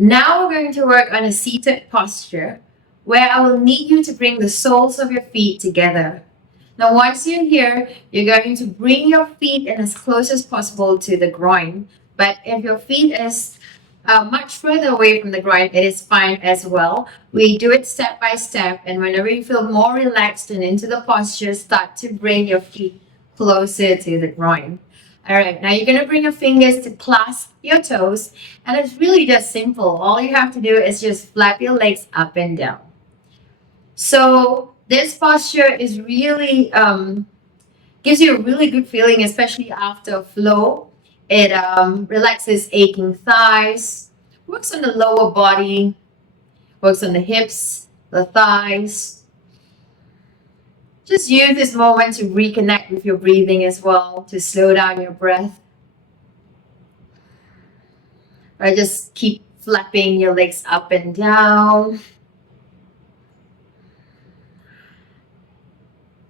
Now we're going to work on a seated posture where I will need you to bring the soles of your feet together. Now, once you're here, you're going to bring your feet in as close as possible to the groin. But if your feet is much further away from the groin, it is fine as well. We do it step by step, and whenever you feel more relaxed and into the posture, start to bring your feet closer to the groin. All right, now you're going to bring your fingers to clasp your toes, and it's really just simple. All you have to do is just flap your legs up and down. So this posture is really gives you a really good feeling, especially after flow. It relaxes aching thighs, works on the lower body, works on the hips, the thighs. Just use this moment to reconnect with your breathing as well, to slow down your breath. Or just keep flapping your legs up and down.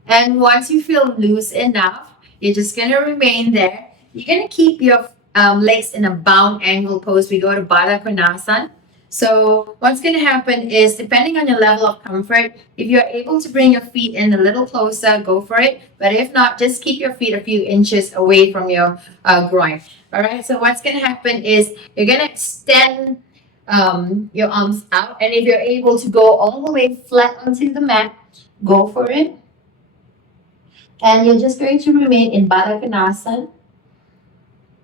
And once you feel loose enough, you're just going to remain there. You're going to keep your legs in a bound angle pose. We go to Baddha Konasana. So what's going to happen is, depending on your level of comfort, if you're able to bring your feet in a little closer, go for it. But if not, just keep your feet a few inches away from your groin. All right. So what's going to happen is you're going to extend your arms out. And if you're able to go all the way flat onto the mat, go for it. And you're just going to remain in Baddha Konasana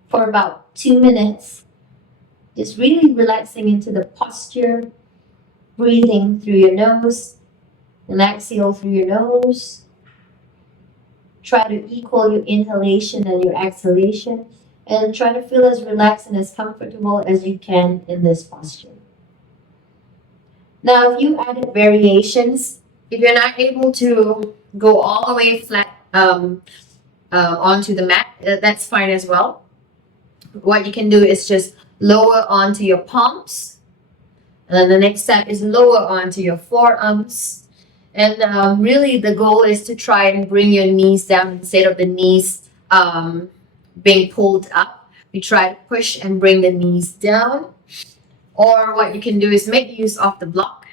for about 2 minutes. Just really relaxing into the posture, breathing through your nose, and exhale through your nose. Try to equal your inhalation and your exhalation, and try to feel as relaxed and as comfortable as you can in this posture. Now, if you added variations, if you're not able to go all the way flat onto the mat, that's fine as well. What you can do is just lower onto your palms, and then the next step is lower onto your forearms. And really the goal is to try and bring your knees down instead of the knees being pulled up. We try to push and bring the knees down. Or what you can do is make use of the block.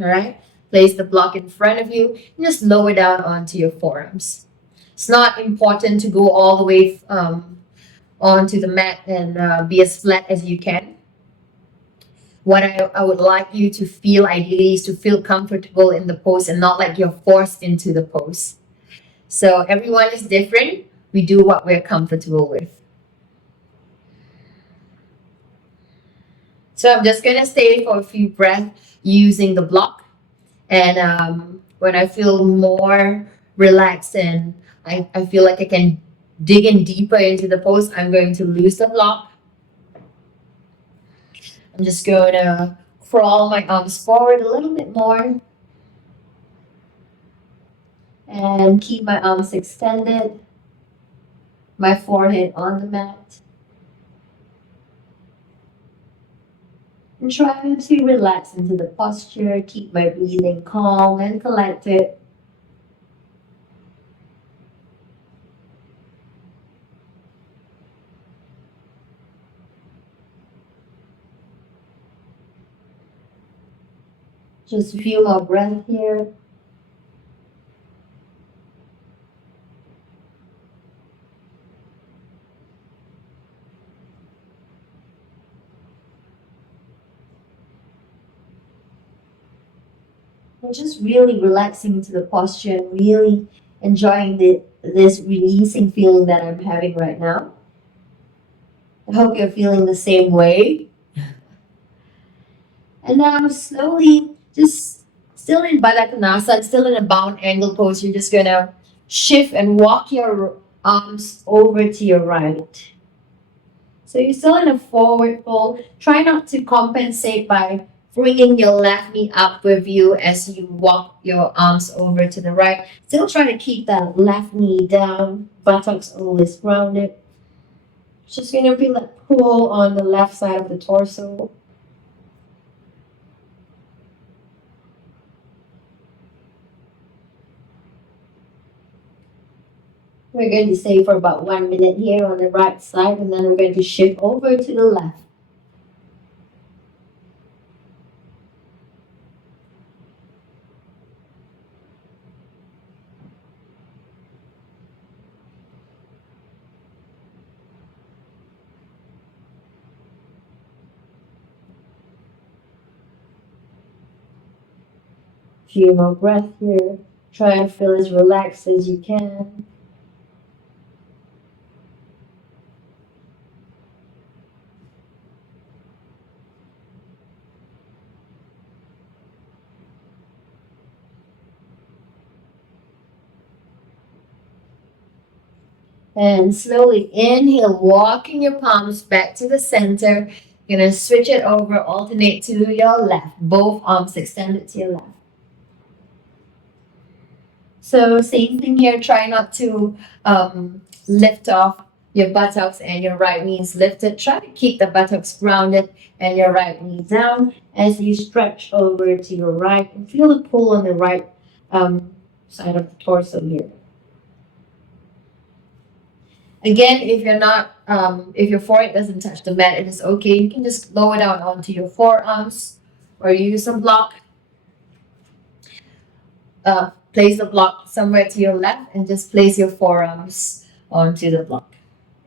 All right, place the block in front of you and just lower down onto your forearms. It's not important to go all the way onto the mat and be as flat as you can. What I would like you to feel ideally is to feel comfortable in the pose and not like you're forced into the pose. So everyone is different. We do what we're comfortable with. So I'm just going to stay for a few breaths using the block. And when I feel more relaxed and I feel like I can dig in deeper into the pose, I'm going to loose the block. I'm just going to crawl my arms forward a little bit more and keep my arms extended, my forehead on the mat. And try to relax into the posture, keep my breathing calm and collected. Just a few more breaths here. And just really relaxing into the posture and really enjoying this releasing feeling that I'm having right now. I hope you're feeling the same way. And now slowly, just still in Baddha Konasana, still in a bound angle pose, you're just gonna shift and walk your arms over to your right. So you're still in a forward fold. Try not to compensate by bringing your left knee up with you as you walk your arms over to the right. Still try to keep that left knee down, buttocks always grounded. Just gonna feel that pull on the left side of the torso. We're going to stay for about 1 minute here on the right side, and then we're going to shift over to the left. Few more breaths here. Try and feel as relaxed as you can. And slowly inhale, walking your palms back to the center. You're gonna switch it over, alternate to your left. Both arms extended to your left. So same thing here, try not to lift off your buttocks and your right knees lifted. Try to keep the buttocks grounded and your right knee down as you stretch over to your right and feel the pull on the right side of the torso here. Again, if you're not, if your forehead doesn't touch the mat, it is okay. You can just lower down onto your forearms or use a block. Place the block somewhere to your left and just place your forearms onto the block.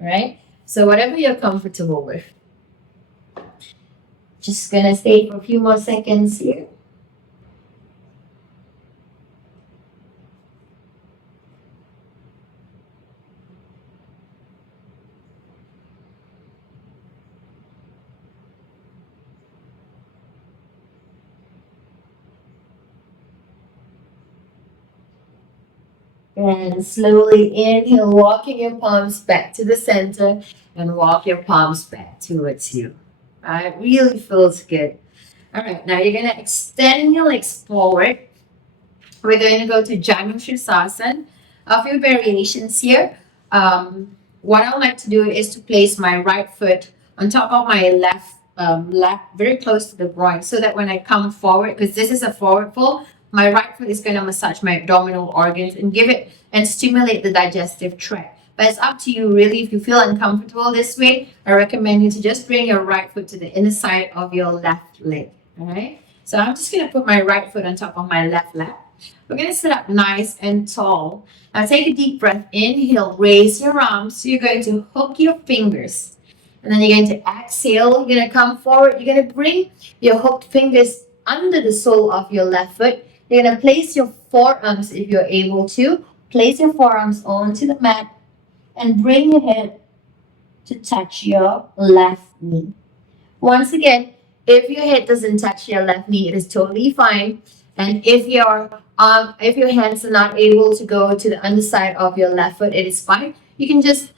All right? So whatever you're comfortable with. Just gonna stay for a few more seconds here. And slowly inhale, walking your palms back to the center and walk your palms back towards you. It really feels good. All right, now you're gonna extend your legs forward. We're going to go to Janu Shirsasan. A few variations here. What I like to do is to place my right foot on top of my left lap, very close to the groin, so that when I come forward, because this is a forward fold, my right foot is going to massage my abdominal organs and give it and stimulate the digestive tract. But it's up to you, really. If you feel uncomfortable this way, I recommend you to just bring your right foot to the inner side of your left leg. All right. So I'm just going to put my right foot on top of my left lap. We're going to sit up nice and tall. Now take a deep breath. Inhale, raise your arms. So you're going to hook your fingers. And then you're going to exhale. You're going to come forward. You're going to bring your hooked fingers under the sole of your left foot. You're going to place your forearms, if you're able to, place your forearms onto the mat and bring your head to touch your left knee. Once again, if your head doesn't touch your left knee, it is totally fine. And if your hands are not able to go to the underside of your left foot, it is fine. You can just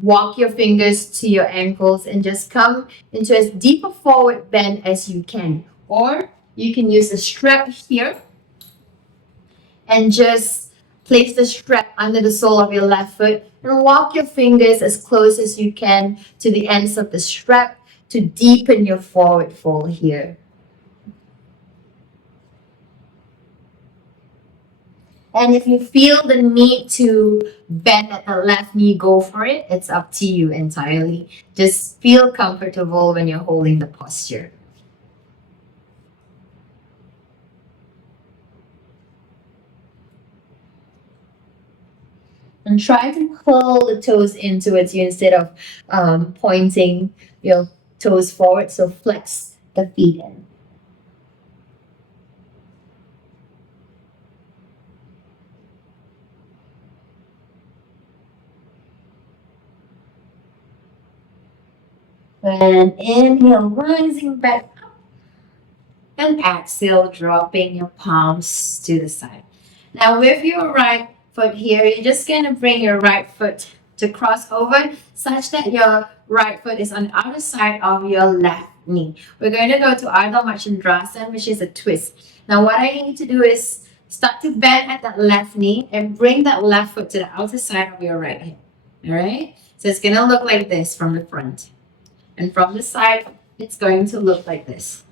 walk your fingers to your ankles and just come into as deep a forward bend as you can. Or you can use a strap here and just place the strap under the sole of your left foot and walk your fingers as close as you can to the ends of the strap to deepen your forward fold here. And if you feel the need to bend at the left knee, go for it. It's up to you entirely. Just feel comfortable when you're holding the posture. And try to pull the toes in towards you instead of pointing your toes forward. So flex the feet in. And inhale, rising back up. And exhale, dropping your palms to the side. Now with your right foot here, you're just going to bring your right foot to cross over such that your right foot is on the outer side of your left knee. We're going to go to Ardha Machandrasan, which is a twist. Now what I need to do is start to bend at that left knee and bring that left foot to the outer side of your right hip. All right? So it's going to look like this from the front. And from the side, it's going to look like this.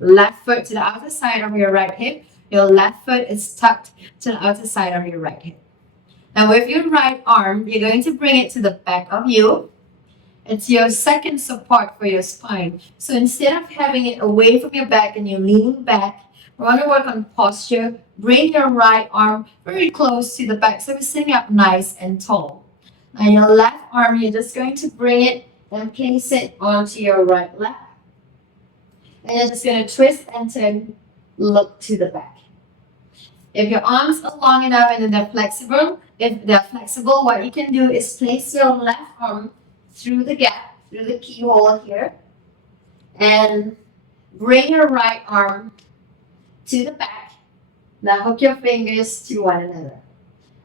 Left foot to the outer side of your right hip. Your left foot is tucked to the outer side of your right hip. Now with your right arm, you're going to bring it to the back of you. It's your second support for your spine. So instead of having it away from your back and you're leaning back, we want to work on posture. Bring your right arm very close to the back so we're sitting up nice and tall. Now your left arm, you're just going to bring it and place it onto your right lap. And you're just going to twist and turn look to the back. If your arms are long enough and they're flexible, what you can do is place your left arm through the gap, through the keyhole here, and bring your right arm to the back. Now hook your fingers to one another.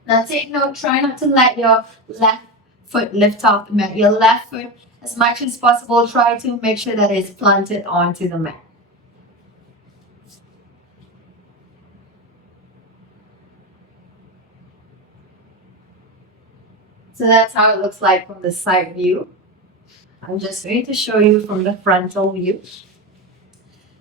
Now take note, try not to let your left foot lift off the mat. Your left foot, as much as possible, try to make sure that it's planted onto the mat. So that's how it looks like from the side view. I'm just going to show you from the frontal view.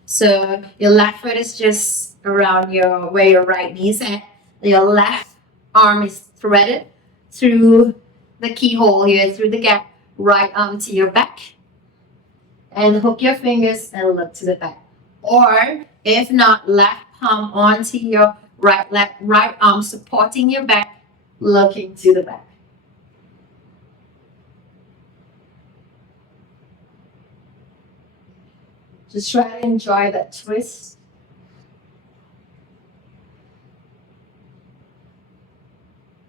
So your left foot is just around where your right knee is at. Your left arm is threaded through the keyhole here, through the gap, right arm to your back. And hook your fingers and look to the back. Or if not, left palm onto your right arm supporting your back, looking to the back. Just try to enjoy that twist.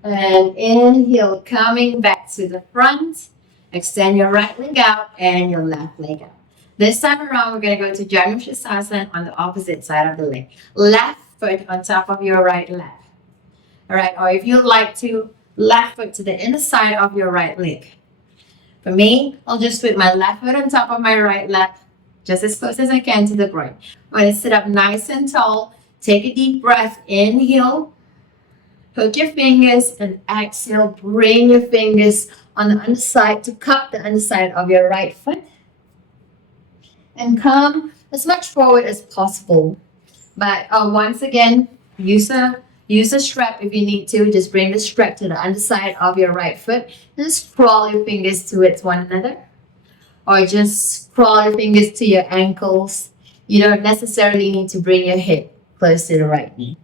And inhale, coming back to the front. Extend your right leg out and your left leg out. This time around, we're going to go to Janushasana on the opposite side of the leg. Left foot on top of your right leg. All right, or if you'd like to, left foot to the inner side of your right leg. For me, I'll just put my left foot on top of my right leg, just as close as I can to the groin. I'm going to sit up nice and tall. Take a deep breath. Inhale. Hook your fingers and exhale. Bring your fingers on the underside to cup the underside of your right foot. And come as much forward as possible. But once again, use a strap if you need to. Just bring the strap to the underside of your right foot. Just crawl your fingers towards one another. Or just crawl your fingers to your ankles. You don't necessarily need to bring your hip close to the right knee.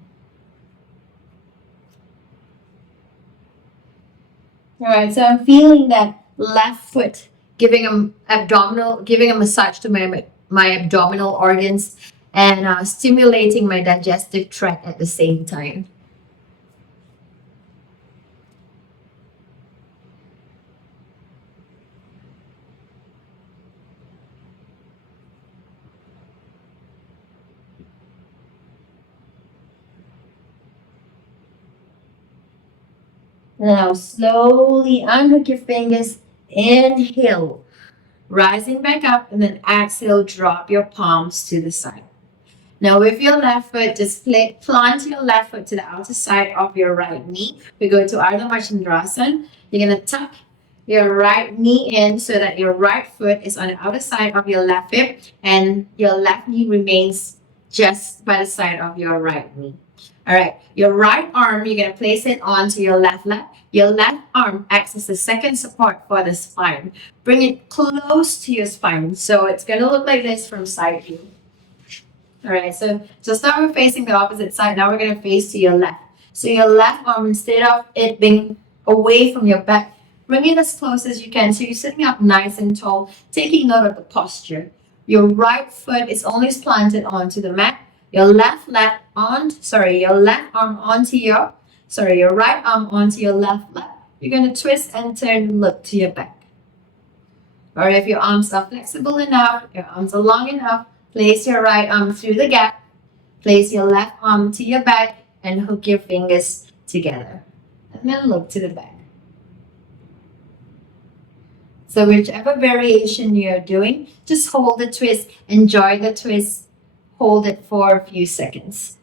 All right, so I'm feeling that left foot giving a massage to my abdominal organs and stimulating my digestive tract at the same time. Now slowly unhook your fingers. Inhale, rising back up, and then exhale, drop your palms to the side. Now with your left foot, just plant your left foot to the outer side of your right knee. We go to Ardha Machandrasana. You're going to tuck your right knee in so that your right foot is on the outer side of your left hip and your left knee remains just by the side of your right knee. All right, your right arm, you're going to place it onto your left leg. Your left arm acts as the second support for the spine. Bring it close to your spine. So it's going to look like this from side view. All right, so just now we're facing the opposite side. Now we're going to face to your left. So your left arm, instead of it being away from your back, bring it as close as you can. So you're sitting up nice and tall, taking note of the posture. Your right foot is always planted onto the mat. Your right arm onto your left leg. You're going to twist and turn and look to your back. Or if your arms are flexible enough, your arms are long enough, place your right arm through the gap, place your left arm to your back, and hook your fingers together. And then look to the back. So whichever variation you're doing, just hold the twist, enjoy the twist, hold it for a few seconds.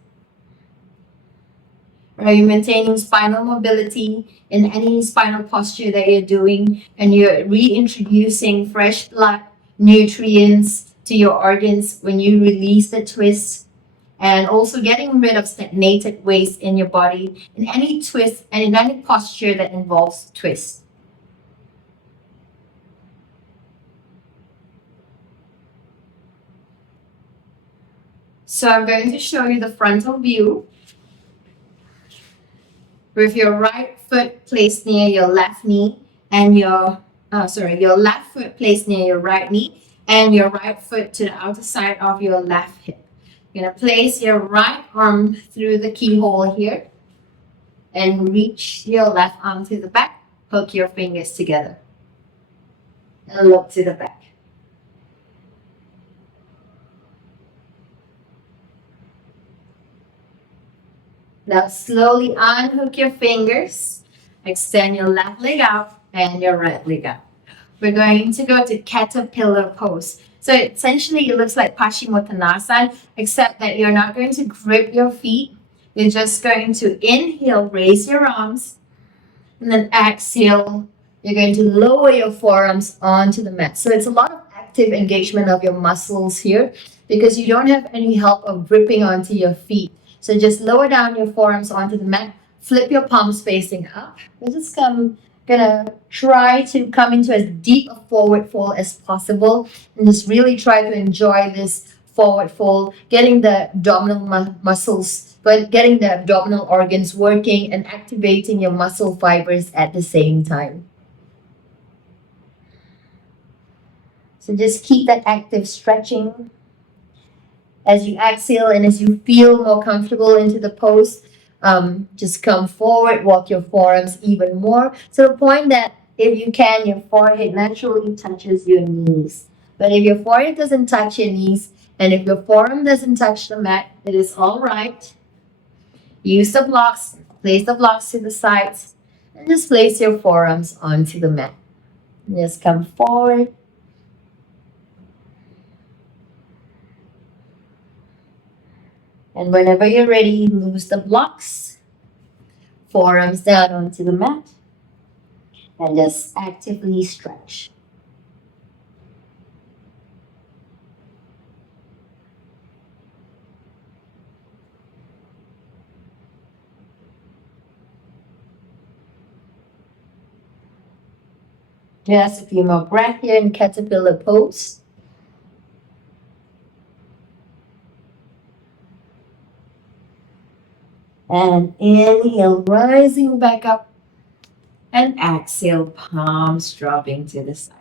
Are you maintaining spinal mobility in any spinal posture that you're doing, and you're reintroducing fresh blood, nutrients to your organs when you release the twist, and also getting rid of stagnated waste in your body in any twist and in any posture that involves twist. So I'm going to show you the frontal view with your right foot placed near your left knee and your left foot placed near your right knee and your right foot to the outer side of your left hip. You're going to place your right arm through the keyhole here and reach your left arm to the back. Hook your fingers together and look to the back. Now slowly unhook your fingers. Extend your left leg out and your right leg out. We're going to go to caterpillar pose. So essentially it looks like Paschimottanasana, except that you're not going to grip your feet. You're just going to inhale, raise your arms, and then exhale, you're going to lower your forearms onto the mat. So it's a lot of active engagement of your muscles here because you don't have any help of gripping onto your feet. So just lower down your forearms onto the mat, flip your palms facing up. We're just gonna try to come into as deep a forward fold as possible and just really try to enjoy this forward fold, getting the abdominal muscles, but getting the abdominal organs working and activating your muscle fibers at the same time. So just keep that active stretching. As you exhale and as you feel more comfortable into the pose, just come forward, walk your forearms even more to the point that if you can, your forehead naturally touches your knees. But if your forehead doesn't touch your knees and if your forearm doesn't touch the mat, it is all right. Use the blocks, place the blocks to the sides, and just place your forearms onto the mat. And just come forward. And whenever you're ready, loose the blocks, forearms down onto the mat, and just actively stretch. Just a few more breaths here in caterpillar pose. And inhale, rising back up. And exhale, palms dropping to the side.